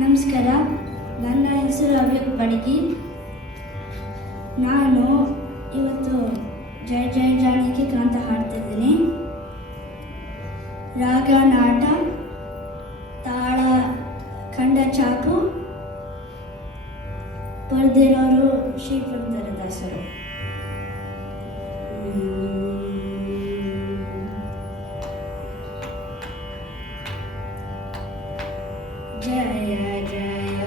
ನಮಸ್ಕಾರ, ನನ್ನ ಹೆಸರು ಅವ್ಯಕ್ತ ಬಡಗಿ. ನಾನು ಇವತ್ತು ಜಯ ಜಯ ಜಾನಕಿ ಕಾಂತ ಹಾಡ್ತಿದ್ದೀನಿ. ರಾಗ ನಾಟ, ತಾಳ ಖಂಡ ಚಾಪು. ಬರೆದಿರೋರು ಶ್ರೀ ಪುರಂದರದಾಸರು. ಜಯ ಜಯ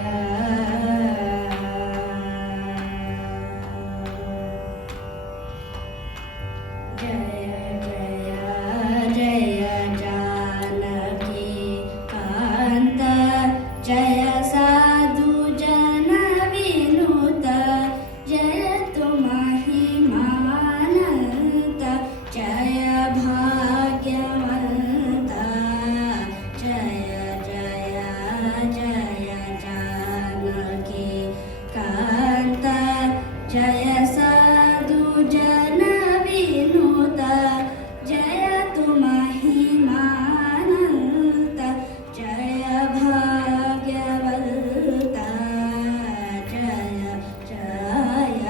ಜಯ ಜಯ ಜಯ ಜಾನಕಿ ಕಾಂತ, ಜಯ ಸಾಧು ಜನ ವಿನುತ, ಜಯ ತು ಮಹಿಮಾನಂತ, ಜಯ ಭಾಗ್ಯವಂತ, ಜಯ ಜಯ ಜಯ ಜಾನಕಿ ಕಾಂತ, ಜಯ ಸಾಧು ಜನ ವಿನುತ, ಜಯ ತು ಮಹಿಮಾನಂತ, ಜಯ ಭಾಗ್ಯವಂತ, ಜಯ ಜಯ.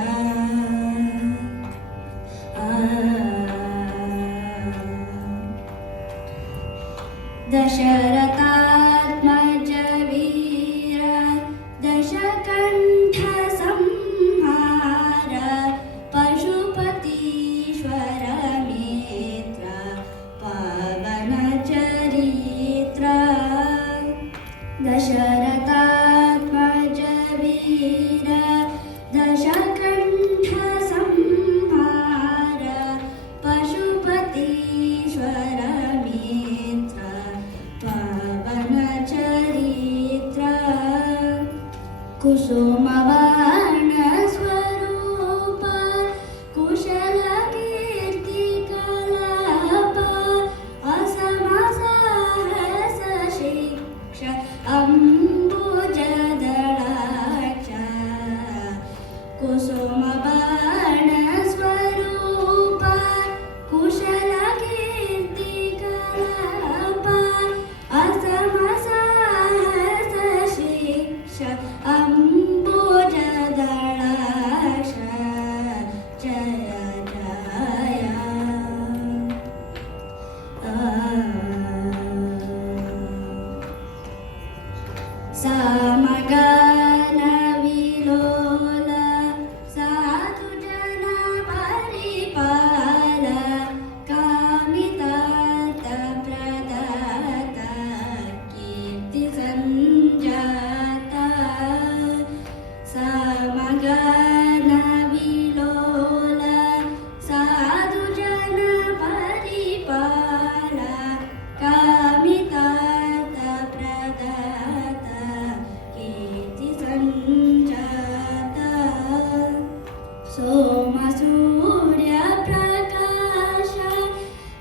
ದಶರಥಾತ್ಮಜ ವೀರ, ದಶಕಂಠ ಸಂಹಾರ, ಪಶುಪತೀಶ್ವರ ಮಿತ್ರ, ಪಾವನ ಚರಿತ್ರ. ದಶರಥಾತ್ಮಜ ವೀರ, ದಶಕಂಠ ಸಂಹಾರ, ಪಶುಪತೀಶ್ವರ ಮಿತ್ರ, ಪಾವನ ಚರಿತ್ರ. ಕುಸುಮವರ್ಣ ಸ್ವರೂಪ, ಕುಶಲ ಕೀರ್ತಿ ಕಲಾಪ, ಅಸಮ ಸಾಹಸ ಶಿಕ್ಷ, ಅಂಬುಜದಳಾಕ್ಷ. ಕುಸುಮವರ್ಣ ಸ್ವರೂಪ, ಕುಶಲ ಕೀರ್ತಿ ಕಲಾಪ, ಅಸಮ ಸಾಹಸ ಶಿಕ್ಷ, ಅಂಬುಜದಳಾಕ್ಷ. ಜಯ ಜಯ. ಸಮಗಾನ ವಿಲೋಲ, ಸಾಧು ಜನ ಪರಿಪಾಲ, ಕಾಮಿತಾರ್ಥ ಪ್ರದಾತ, ಕೀರ್ತಿ ಸಂಜಾತ. ಸಮಗಾನ ವಿಲೋಲ, ಸಾಧು ಜನ ಪರಿಪಾಲ, ಕಾಮಿತಾರ್ಥ ಪ್ರದಾತ, ಕೀರ್ತಿ ಸಂಜಾತ. ಸೋಮ ಸೂರ್ಯ ಪ್ರಕಾಶ,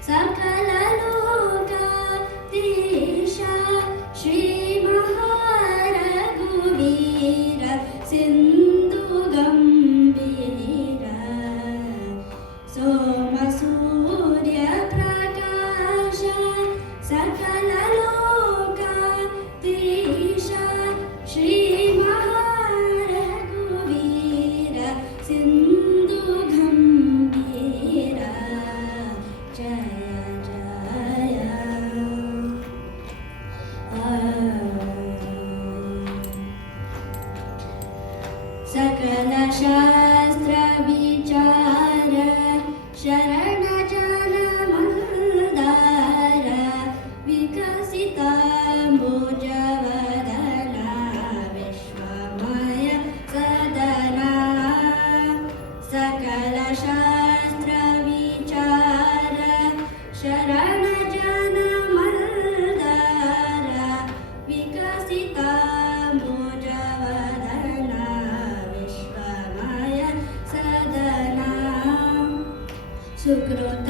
ಸಕಲ ಲೋಕಾಧೀಶ, ಶ್ರೀ ಮಹಾರಘುವೀರ, ಸಿಂಧು ಗಂಭೀರ. ಸೋಮ ಸೂರ್ಯ ಪ್ರಕಾಶ, ಸಕಲ ಲೋಕಾಧೀಶ, ಶ್ರೀ ಮಹಾರಘುವೀರ, ಸಿಂಧು ಗಂಭೀರ. ಜಯ ಜಯ. ಸಕಲ ಶಾಸ್ತ್ರ ವಿಚಾರ, ಶರಣ ಜನ ಮಂದಾರ, ವಿಕಸಿತಾಂಬುಜವದನ, ವಿಶ್ವಮಯ ಸದನ. ಸಕಲ ಶಾಸ್ತ್ರ ವಿಚಾರ, ಶರಣ ಜನ ಮಂದಾರ, ವಿಕಸಿತಾಂಬುಜವದನ, ವಿಶ್ವಮಯ ಸದನ. ಸುಕೃತ